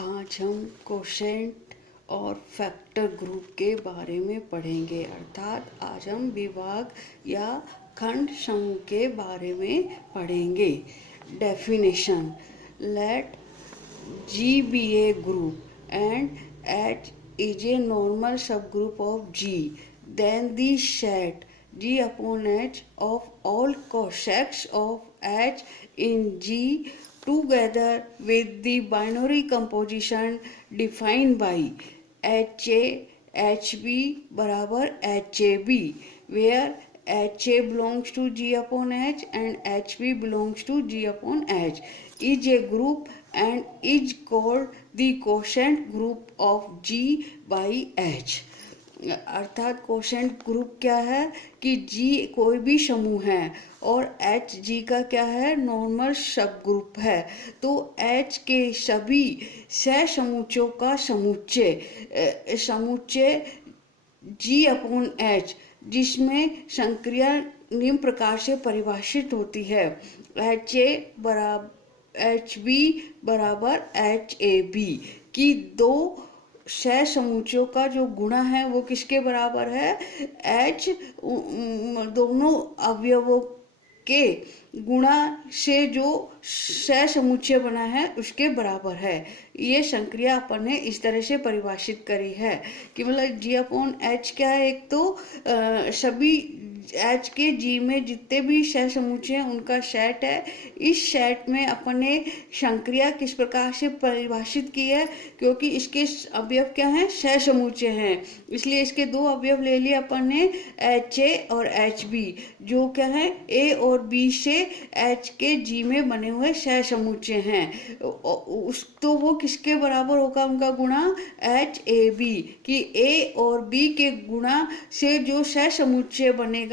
आज हम कोशेंट और फैक्टर ग्रुप के बारे में पढ़ेंगे। अर्थात आज हम विभाग या खंड समूह के बारे में पढ़ेंगे। Definition: let G be a group and H is a normal subgroup of G. Then the set G upon H of all cosects of H in G together with the binary composition defined by HA HB बराबर HAB, where HA belongs to G upon H and HB belongs to G upon H, is a group and is called the quotient group of G by H. अर्थात quotient group क्या है कि G कोई भी समूह है और H G का क्या है, नॉर्मल सब ग्रुप है। तो H के सभी सह समुच्चयों का समुच्चय G अपॉन H, जिसमें संक्रिया निम्न प्रकार से परिभाषित होती है: HB बराबर HAB की दो सह समुच्चयों का जो गुणा है वो किसके बराबर है? H दोनों अवयवों के गुणा से जो सह समुच्चय बना है उसके बराबर है। ये संक्रिया अपन ने इस तरह से परिभाषित करी है कि मतलब G अपॉन H क्या है, एक तो सभी H के G में जितने भी सह समुच्चय हैं उनका सेट है। इस सेट में अपन ने संक्रिया किस प्रकार से परिभाषित की है, क्योंकि इसके अवयव क्या हैं, सह समुच्चय हैं, इसलिए इसके दो अवयव ले लिए अपन ने, HA और HB, जो क्या है A और B से H के G में बने हुए सह समुच्चय हैं। तो वो किसके बराबर होगा उनका गुणा? HAB कि A और B के गुणा से जो सह समुच्चय बनेगा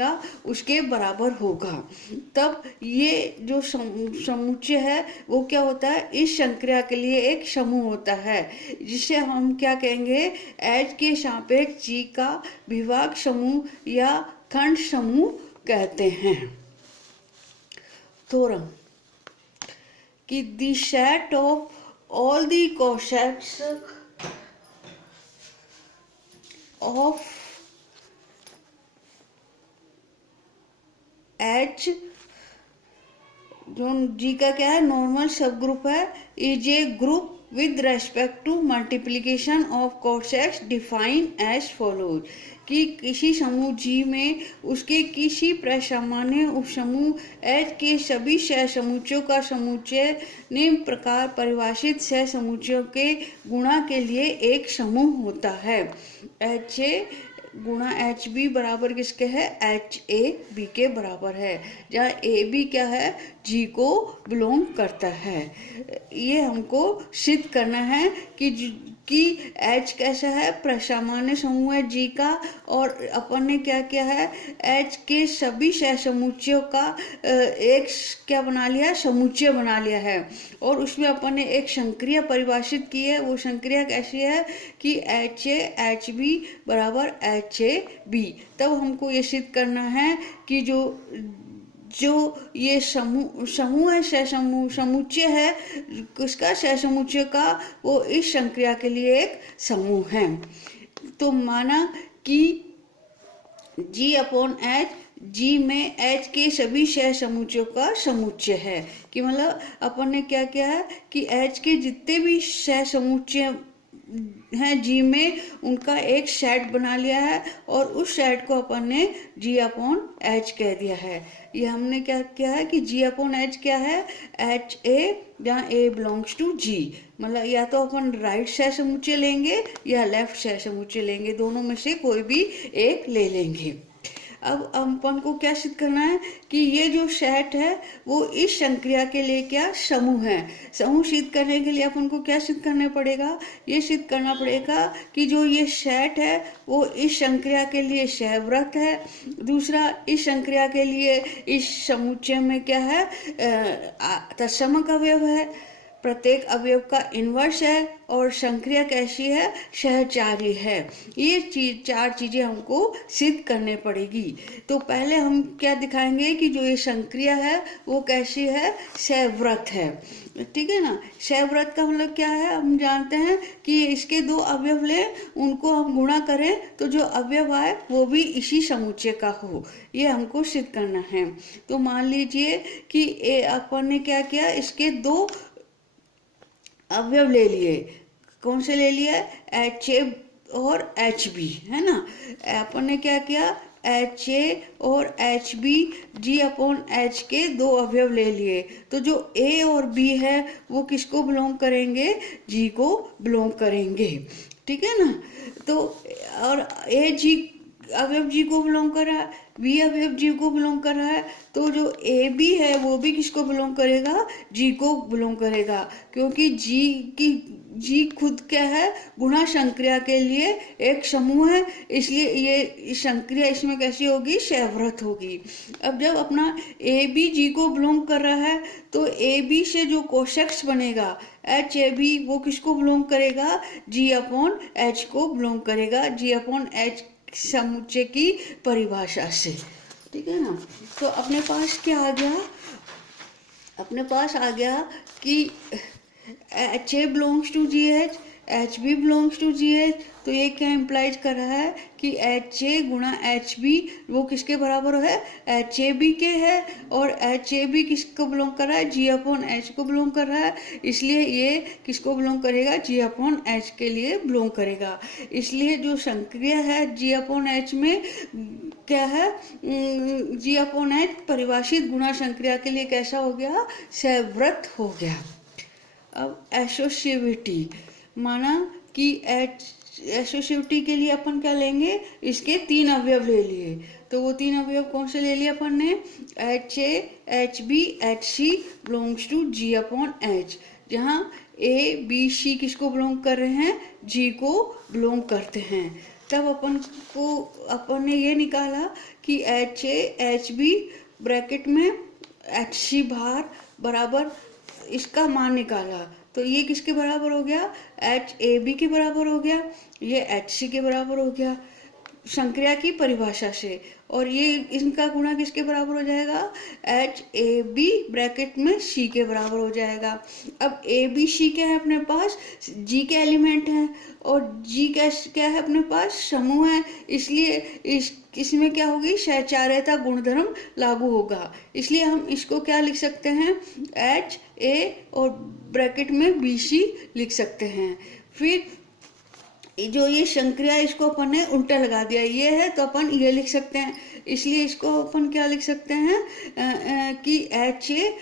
उसके बराबर होगा। तब ये जो समुच्चय है वो क्या होता है, इस संक्रिया के लिए एक समूह होता है, जिसे हम क्या कहेंगे, H के सापेक्ष G का विभाग समूह या खंड समूह कहते हैं। थ्योरम कि the set of all the cosects of H, जो G का क्या है, नॉर्मल सब ग्रुप है, is a group with respect to multiplication of cosets define as follows कि किसी समूह G में उसके किसी प्रसामान्य उपसमूह H के सभी सह समुच्चयों का समुच्चय निम्न प्रकार परिभाषित सह समुच्चयों के गुणा के लिए एक समूह होता है। HA गुणा HB बराबर किसके है? HAB के बराबर है, जहाँ AB क्या है, G को बिलोंग करता है। ये हमको सिद्ध करना है कि H कैसा है, प्रसामान्य समूह है G का, और अपन ने क्या किया है, H के सभी सह समुच्चयों का एक क्या बना लिया, समुच्चय बना लिया है, और उसमें अपन ने एक संक्रिया परिभाषित की है। वो संक्रिया कैसी है कि HA HB बराबर HAB। तब हमको ये सिद्ध करना है कि जो ये समूह है, सह समुच्चय है, उसका सह समुच्चय का वो इस संक्रिया के लिए एक समूह है। तो माना कि G अपॉन H G में H के सभी सह समुच्चयों का समुच्चय है, कि मतलब अपन ने क्या किया है कि H के जितने भी सह समुच्चय हैं G में उनका एक सेट बना लिया है, और उस सेट को अपन ने G अपॉन H कह दिया है। ये हमने क्या किया है कि G अपॉन H क्या है, HA, जहाँ A बिलोंग्स टू G, मतलब या तो अपन राइट सह समुच्चय लेंगे या लेफ्ट सह समुच्चय लेंगे, दोनों में से कोई भी एक ले लेंगे। अब अपन को क्या सिद्ध करना है कि ये जो सेट है वो इस संक्रिया के लिए क्या, समूह है। समूह सिद्ध करने के लिए अपन को क्या सिद्ध करना पड़ेगा, ये सिद्ध करना पड़ेगा कि जो ये सेट है वो इस संक्रिया के लिए सहव्रत है। दूसरा, इस संक्रिया के लिए इस समुच्चय में क्या है, तत्समक अवयव है। प्रत्येक अवयव का इन्वर्स है और संक्रिया कैसी है, सहचारी है। ये चार चीजें हमको सिद्ध करने पड़ेगी। तो पहले हम क्या दिखाएंगे कि जो ये संक्रिया है वो कैसी है, सहव्रत है। ठीक है ना। सहव्रत का मतलब क्या है, हम जानते हैं कि इसके दो अवयव ले, उनको हम गुणा करें तो जो अवयव आए वो भी इसी समुच्चय का हो, ये हमको सिद्ध करना है। तो मान लीजिए कि अपन ने क्या किया, इसके दो अवयव ले लिए। कौन से ले लिए, एच ए और एच बी, है ना। अपन ने क्या किया, एच ए और एच बी जी अपॉन एच के दो अवयव ले लिए। तो जो ए और बी है वो किसको बिलोंग करेंगे, जी को बिलोंग करेंगे। ठीक है ना। तो और ए जी अवयव जी को बिलोंग कर रहा है, बी अवयव जी को बिलोंग कर रहा है, तो जो ए बी है वो भी किसको बिलोंग करेगा, जी को बिलोंग करेगा। क्योंकि जी खुद क्या है, गुणा संक्रिया के लिए एक समूह है, इसलिए ये संक्रिया इसमें कैसी होगी, सहव्रत होगी। अब जब अपना ए बी जी को बिलोंग कर रहा है तो ए बी से जो कोशेक्स बनेगा एच ए बी, वो किसको बिलोंग करेगा, जी अपॉन एच को बिलोंग करेगा, जी अपॉन एच समुच्चय की परिभाषा से। ठीक है ना। तो अपने पास क्या आ गया, अपने पास आ गया कि H A belongs to G H, H B belongs to G H. तो ये क्या इम्प्लाइज कर रहा है कि एच ए गुणा एच बी वो किसके बराबर है, एच ए बी के है। और एच ए बी किसको बिलोंग कर रहा है, जी अपॉन एच को बिलोंग कर रहा है, इसलिए ये किसको बिलोंग करेगा, जी अपॉन एच के लिए बिलोंग करेगा। इसलिए जो संक्रिया है जी अपॉन एच में क्या है, जी अपॉन एच परिभाषित गुणा संक्रिया के लिए कैसा हो गया, सहव्रत हो गया। अब एसोसिएविटी, माना कि एसोसिएविटी के लिए अपन क्या लेंगे, इसके तीन अवयव ले लिए। तो वो तीन अवयव कौन से ले लिए अपन ने, H A H B H C belongs to G upon H, जहाँ ए बी सी किसको बिलोंग कर रहे हैं, जी को बिलोंग करते हैं। तब अपन ने ये निकाला कि H A H B bracket में एच सी बाहर बराबर इसका मान निकाला। तो ये किसके बराबर हो गया, एच ए बी के बराबर हो गया, ये एच सी के बराबर हो गया संक्रिया की परिभाषा से। और ये इनका गुणा किसके बराबर हो जाएगा, एच ए बी ब्रैकेट में सी के बराबर हो जाएगा। अब ए बी सी क्या है अपने पास, जी के एलिमेंट हैं, और जी क्या है अपने पास, समूह है, इसलिए इसमें क्या होगी, सहचार्यता गुणधर्म लागू होगा। इसलिए हम इसको क्या लिख सकते हैं, एच ए और ब्रैकेट में बी सी लिख सकते हैं। फिर जो ये संक्रिया इसको अपन ने उल्टा लगा दिया, ये है तो अपन ये लिख सकते हैं, इसलिए इसको अपन क्या लिख सकते हैं कि एच ए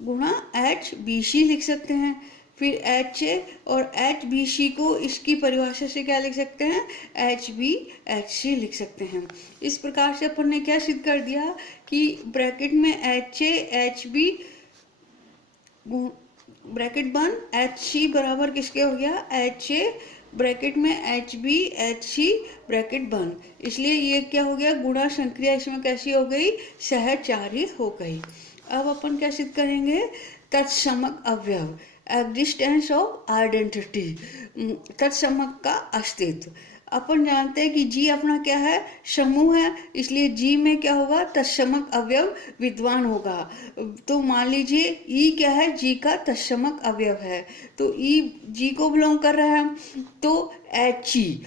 गुणा एच बी सी लिख सकते हैं। फिर एच ए और एच बी सी को इसकी परिभाषा से क्या लिख सकते हैं, एच बी एच सी लिख सकते हैं। इस प्रकार से अपन ने क्या सिद्ध कर दिया कि ब्रैकेट में H A H B bracket बन एच सी बराबर किसके हो गया, एच ए ब्रैकेट में H B H C bracket बंद। इसलिए ये क्या हो गया, गुणा संक्रिया इसमें कैसी हो गई, सहचारी हो गई। अब अपन क्या सिद्ध करेंगे, तत्समक अवयव, एग्जिस्टेंस ऑफ आइडेंटिटी, तत्समक का अस्तित्व। अपन जानते हैं कि जी अपना क्या है, समूह है, इसलिए जी में क्या होगा, तत्समक अवयव विद्वान होगा। तो मान लीजिए ई क्या है, जी का तत्समक अवयव है, तो ई जी को बिलोंग कर रहा है, तो एच ई,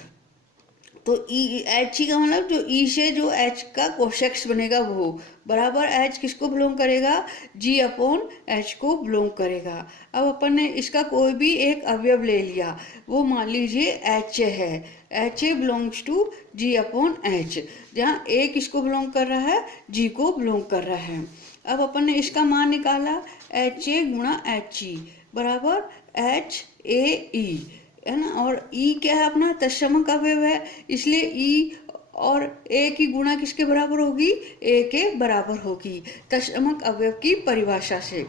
तो एच ई का मतलब जो ई से जो एच का कोशेक्स बनेगा वो बराबर एच किसको बिलोंग करेगा, जी अपॉन एच को बिलोंग करेगा। अब अपन ने इसका कोई भी एक अवयव ले लिया, वो मान लीजिए एच ए है, H A belongs to G upon H, जहाँ ए किसको बिलोंग कर रहा है, जी को बिलोंग कर रहा है। अब अपन ने इसका मान निकाला, एच ए गुणा एच ई बराबर एच ए ई, है ना। और ई क्या है अपना, तत्समक अवयव है, इसलिए ई और ए की गुणा किसके बराबर होगी, ए के बराबर होगी तत्समक अवयव की परिभाषा से।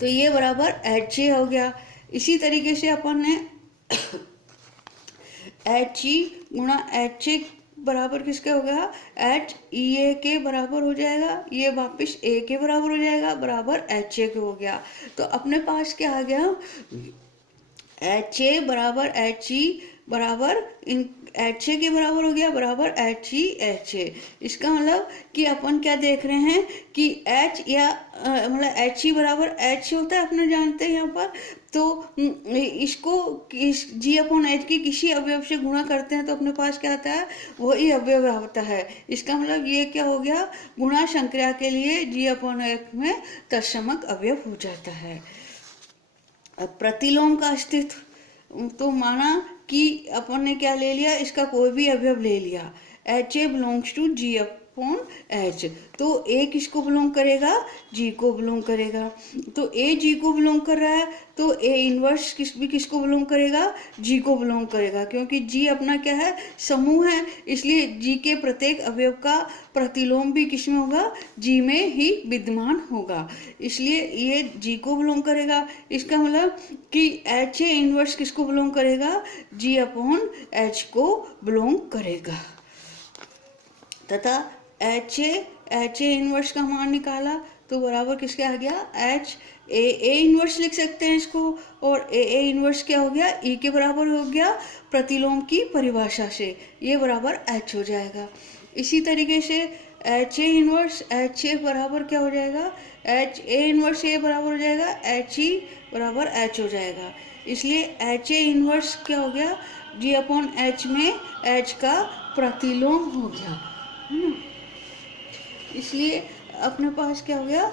तो ये बराबर एच ए हो गया। इसी तरीके से अपन ने एच ई गुणा एच ए बराबर किसके हो गया, एच ई ए के बराबर हो जाएगा, ये वापस ए के बराबर हो जाएगा, बराबर एच ए के हो गया। तो अपने पास क्या आ गया, एच ए बराबर एच ई बराबर एच ए के बराबर हो गया, बराबर एच ई एच ए। इसका मतलब कि अपन क्या देख रहे हैं कि एच या मतलब एच ई बराबर एच होता है, अपने जानते हैं यहाँ पर। तो इसको जी अपॉन एच की किसी अवयव से गुणा करते हैं तो अपने पास क्या आता है, वही अवयव होता है। इसका मतलब ये क्या हो गया, गुणा संक्रिया के लिए जी अपॉन एच में तत्समक अवयव हो जाता है। अब प्रतिलोम का अस्तित्व, तो माना कि अपन ने क्या ले लिया, इसका कोई भी अवयव ले लिया, H A belongs to G upon H, तो ए किसको बिलोंग करेगा, जी को बिलोंग करेगा। तो ए जी को बिलोंग कर रहा है तो ए इनवर्स किसको बिलोंग करेगा, जी को बिलोंग करेगा, क्योंकि जी अपना क्या है, समूह है, इसलिए जी के प्रत्येक अवयव का प्रतिलोम भी किसमें होगा, जी में ही विद्यमान होगा, इसलिए ये जी को बिलोंग करेगा। इसका मतलब कि एच ए इनवर्स किसको बिलोंग करेगा, जी अपॉन एच को बिलोंग करेगा। तथा एच ए इनवर्स का मान निकाला तो बराबर किसके आ गया, एच ए इनवर्स लिख सकते हैं इसको, और ए इनवर्स क्या हो गया, ई के बराबर हो गया प्रतिलोम की परिभाषा से, ये बराबर एच हो जाएगा। इसी तरीके से H A inverse H A बराबर क्या हो जाएगा, एच ए इनवर्स ए बराबर हो जाएगा एच ई बराबर एच हो जाएगा। इसलिए एच ए इनवर्स क्या हो गया, जी अपॉन एच में एच का प्रतिलोम हो गया, है ना। इसलिए अपने पास क्या हो गया,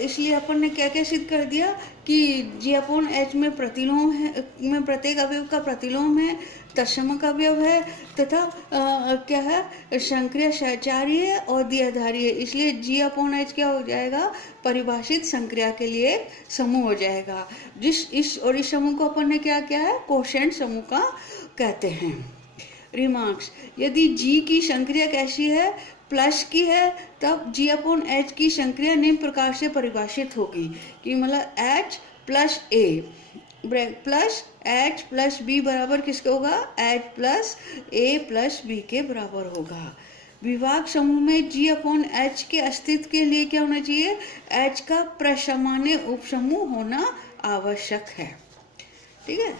इसलिए अपन ने क्या क्या सिद्ध कर दिया कि जी अपॉन एच में प्रतिलोम है, में प्रत्येक अवयव का प्रतिलोम है, तत्समक अवयव है, तथा क्या है, संक्रिया सहचारी है और द्विआधारी है। इसलिए जी अपॉन एच क्या हो जाएगा, परिभाषित संक्रिया के लिए समूह हो जाएगा, इस समूह को अपन ने क्या किया है, कोशेंट समूह का कहते हैं। रिमार्क्स, यदि जी की संक्रिया कैसी है, प्लस की है, तब जी अपॉन एच की संक्रिया निम्न प्रकार से परिभाषित होगी कि मतलब एच प्लस ए प्लस एच प्लस बी बराबर किसका होगा, एच प्लस ए प्लस बी के बराबर होगा। विभाग समूह में जी अपॉन एच के अस्तित्व के लिए क्या होना चाहिए, एच का प्रसामान्य उपसमूह होना आवश्यक है। ठीक है।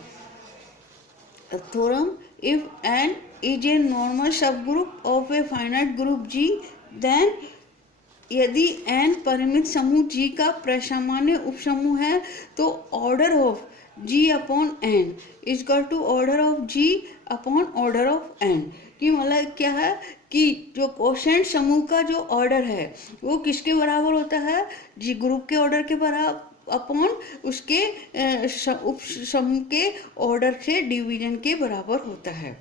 Theorem, if n is a normal subgroup of a finite group G, then यदि n परिमित समूह G का प्रसामान्य उपसमूह है तो order of G upon n is equal to order of G upon order of n, कि मतलब क्या है कि जो कोशेंट समूह का जो ऑर्डर है वो किसके बराबर होता है, G ग्रुप के ऑर्डर के बराबर अपॉन उसके उप समूह के ऑर्डर से डिवीजन के बराबर होता है।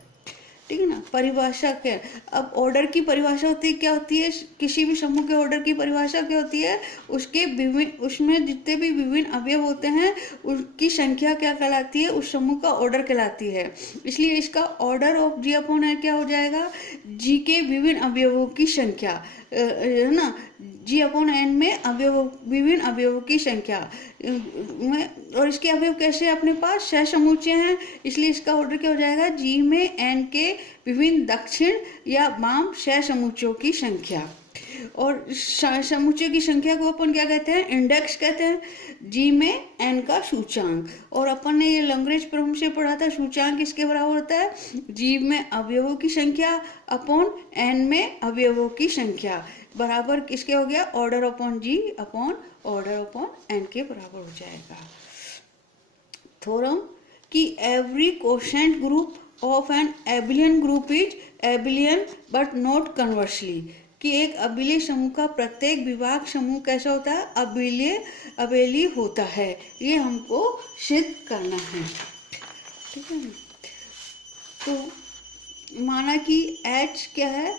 ठीक है ना। परिभाषा क्या, अब ऑर्डर की परिभाषा होती है, क्या होती है, किसी भी समूह के ऑर्डर की परिभाषा क्या होती है, उसके विभिन्न, उसमें जितने भी विभिन्न अवयव होते हैं उनकी संख्या क्या कहलाती है, उस समूह का ऑर्डर कहलाती है। इसलिए इसका ऑर्डर ऑफ जी अपॉन है क्या हो जाएगा, जी के विभिन्न अवयवों की संख्या, है ना, जी अपॉन एन में अवयव, विभिन्न अवयवों की संख्या में, और इसके अवयव कैसे अपने पास सहसमुच्चय हैं, इसलिए इसका ऑर्डर क्या हो जाएगा, जी में एन के विभिन्न दक्षिण या वाम सहसमुच्चयों की संख्या, और समुच्चय की संख्या को अपन क्या कहते हैं, इंडेक्स कहते हैं, जी में एन का सूचांक, और अपन ने ये लैग्रेंज प्रमेय से पढ़ा था, सूचांक किसके बराबर होता है, जी में अवयवों की संख्या अपॉन एन में अवयवों की संख्या बराबर किसके हो गया, order upon G upon order upon N के बराबर हो जाएगा। थ्योरम कि every quotient group of an abelian group is abelian but not conversely, कि एक अबिलीय समूह का प्रत्येक विभाग समूह कैसा होता है, अबेली होता है, ये हमको सिद्ध करना है। ठीक है ना। तो माना कि H क्या है,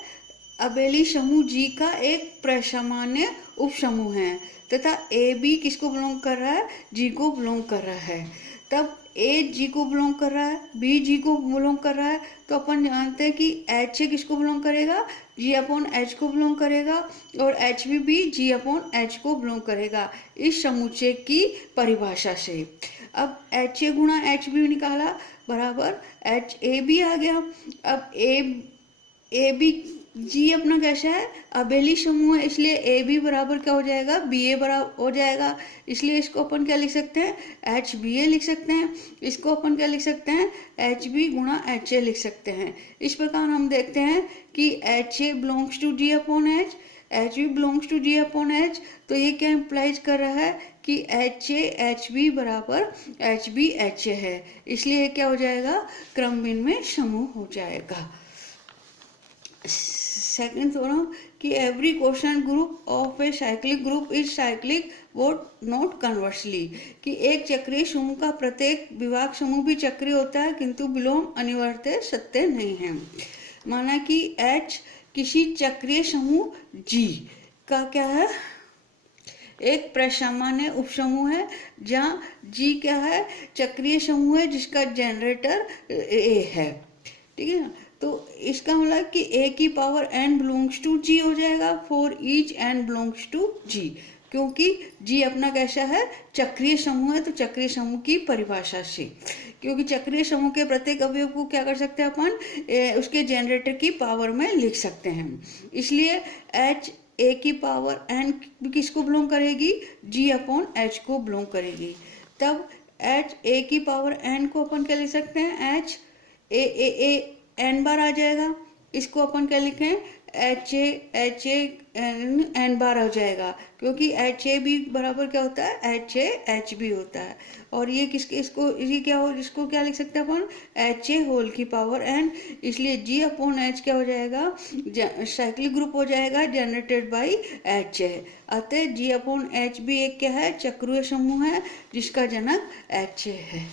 अबेली समूह G का एक प्रसामान्य उपसमूह है, तथा ए बी किसको बिलोंग कर रहा है, G को बिलोंग कर रहा है, तब ए जी को बिलोंग कर रहा है, बी जी को बिलोंग कर रहा है, तो अपन जानते हैं कि एच ए किसको बिलोंग करेगा, जी अपॉन एच को बिलोंग करेगा, और एच भी जी अपॉन एच को बिलोंग करेगा इस समुच्चय की परिभाषा से। अब एच ए गुणा एच बी निकाला बराबर एच ए बी आ गया। अब ए ए बी जी अपना कैसा है, अबेली समूह है, इसलिए ए बी बराबर क्या हो जाएगा, बी ए बराबर हो जाएगा। इसलिए इसको अपन क्या लिख सकते हैं, एच बी ए लिख सकते हैं। इसको अपन क्या लिख सकते हैं, एच बी गुणा एच ए लिख सकते हैं। इस प्रकार हम देखते हैं कि H A belongs to G upon H, H B belongs to G upon H. तो ये क्या इम्प्लाइज कर रहा है कि एच ए एच बी बराबर एच बी एच ए है, इसलिए क्या हो जाएगा, क्रमबिन में समूह हो जाएगा। सेकेंड थ्योरम कि every question group of a cyclic group is cyclic vote not conversely, कि एक चक्रीय समूह का प्रत्येक विभाग समूह भी चक्रीय होता है किंतु विलोम अनिवार्य सत्य नहीं है। माना कि H किसी चक्रीय समूह G का क्या है, एक प्रसामान्य उपसमूह है, जहाँ G क्या है, चक्रीय समूह है जिसका जनरेटर A है, ठीक है ना। तो इसका मतलब कि A की power n belongs to G हो जाएगा, for each n belongs to G, क्योंकि G अपना कैसा है, चक्रीय समूह है। तो चक्रीय समूह की परिभाषा से, क्योंकि चक्रीय समूह के प्रत्येक अवयव को क्या कर सकते हैं अपन, उसके जनरेटर की पावर में लिख सकते हैं। इसलिए H A की पावर n किसको बिलोंग करेगी, G अपॉन H को बिलोंग करेगी। तब H A की पावर n को अपन क्या लिख सकते हैं, H A n बार आ जाएगा। इसको अपन क्या लिखें, एच ए एन बार हो जाएगा, क्योंकि एच ए बी बराबर क्या होता है, एच ए एच बी होता है। और ये किसके, इसको ये क्या हो, इसको क्या लिख सकते हैं अपन, एच ए होल की पावर एन। इसलिए जी अपॉन एच क्या हो जाएगा, साइक्लिक ग्रुप हो जाएगा जनरेटेड बाई एच ए। अतः जी अपॉन एच भी एक क्या है, चक्रीय समूह है जिसका जनक एच ए है।